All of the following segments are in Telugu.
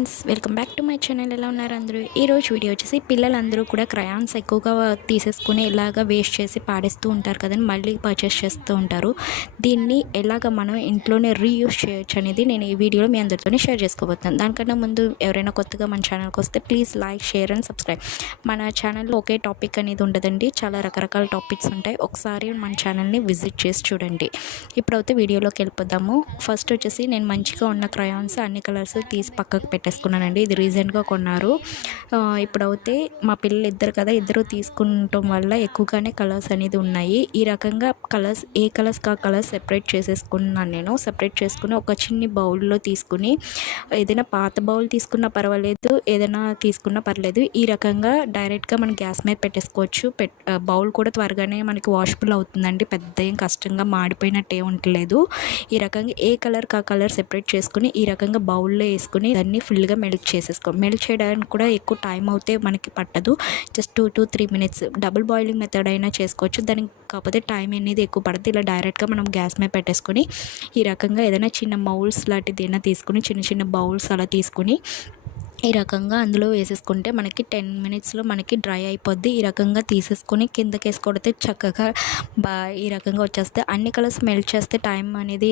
Friends, welcome back to my channel. ఎలా ఉన్నారు అందరూ? ఈరోజు వీడియో వచ్చేసి పిల్లలందరూ కూడా క్రయాన్స్ ఎక్కువగా తీసేసుకుని ఇలాగ వేస్ట్ చేసి పాడేస్తూ ఉంటారు కదండి, మళ్ళీ పర్చేస్ చేస్తూ ఉంటారు. దీన్ని ఎలాగ మనం ఇంట్లోనే రీయూజ్ చేయొచ్చు అనేది నేను ఈ వీడియోలో మీ అందరితోనే షేర్ చేసుకోబోతున్నాను. దానికన్నా ముందు ఎవరైనా కొత్తగా మన ఛానల్కి వస్తే please like, share and subscribe. మన ఛానల్లో ఒకే టాపిక్ అనేది ఉండదండి, చాలా రకరకాల టాపిక్స్ ఉంటాయి. ఒకసారి మన ఛానల్ని విజిట్ చేసి చూడండి. ఇప్పుడైతే వీడియోలోకి వెళ్ళిపోదాము. ఫస్ట్ వచ్చేసి నేను మంచిగా ఉన్న క్రయాన్స్ అన్ని కలర్స్ తీసి పక్కకు పెట్టేసుకున్నానండి. ఇది రీసెంట్గా కొన్నారు. ఇప్పుడైతే మా పిల్లలు ఇద్దరు కదా, ఇద్దరు తీసుకుంటాం వల్ల ఎక్కువగానే కలర్స్ అనేది ఉన్నాయి. ఈ రకంగా కలర్స్ ఏ కలర్స్ కా కలర్స్ సెపరేట్ చేసేసుకున్నాను. నేను సెపరేట్ చేసుకుని ఒక చిన్ని బౌల్లో తీసుకుని, ఏదైనా పాత బౌల్ తీసుకున్నా పర్వాలేదు, ఏదైనా తీసుకున్నా పర్లేదు, ఈ రకంగా డైరెక్ట్గా మనం గ్యాస్ మీద పెట్టేసుకోవచ్చు. బౌల్ కూడా త్వరగానే మనకి వాషబుల్ అవుతుందండి, పెద్ద ఏం కష్టంగా మాడిపోయినట్టు ఏ ఉండలేదు. ఈ రకంగా ఏ కలర్ కా కలర్ సెపరేట్ చేసుకుని ఈ రకంగా బౌల్లో వేసుకుని దాన్ని ఫుల్గా మెల్ట్ చేసేసుకో. మెల్ట్ చేయడానికి కూడా ఎక్కువ టైం అయితే మనకి పట్టదు, just 2 to 3 minutes. Double boiling method అయినా చేసుకోవచ్చు, దానికి కాకపోతే టైం అనేది ఎక్కువ పడుతుంది. ఇలా డైరెక్ట్గా మనం గ్యాస్ మీద పెట్టేసుకొని ఈ రకంగా ఏదైనా చిన్న మౌల్స్ లాంటిది అయినా తీసుకుని, చిన్న చిన్న బౌల్స్ అలా తీసుకుని ఈ రకంగా అందులో వేసేసుకుంటే మనకి 10 minutesలో మనకి డ్రై అయిపోద్ది. ఈ రకంగా తీసేసుకొని కిందకేసి కొడితే చక్కగా ఈ రకంగా వచ్చేస్తే అన్ని కలర్స్ మెల్ట్ చేస్తే టైం అనేది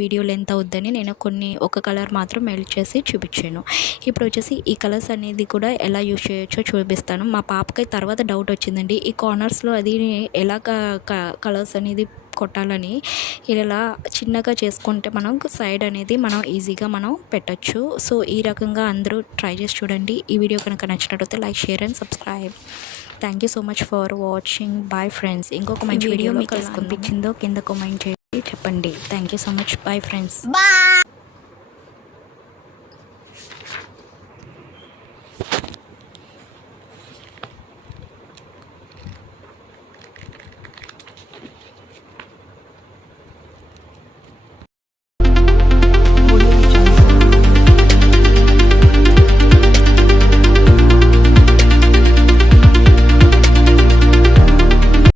వీడియో లెంత్ అవుద్దని నేను ఒక కలర్ మాత్రం మెల్ట్ చేసి చూపించాను. ఇప్పుడు వచ్చేసి ఈ కలర్స్ అనేది కూడా ఎలా యూజ్ చేయొచ్చో చూపిస్తాను. మా పాపకి తర్వాత డౌట్ వచ్చిందండి, ఈ కార్నర్స్లో అది ఎలా కలర్స్ అనేది కొట్టాలని. ఇలా చిన్నగా చేసుకుంటే మనం సైడ్ అనేది మనం ఈజీగా మనం పెట్టచ్చు. సో ఈ రకంగా అందరూ ట్రై చేసి చూడండి. ఈ వీడియో కనుక నచ్చినట్లయితే like, share and subscribe. Thank you so much for watching. Bye friends. ఇంకొక మంచి వీడియో మీకు ఎలా అనిపించిందో కింద కామెంట్ చేసి చెప్పండి. Thank you so much. Bye friends. Bye.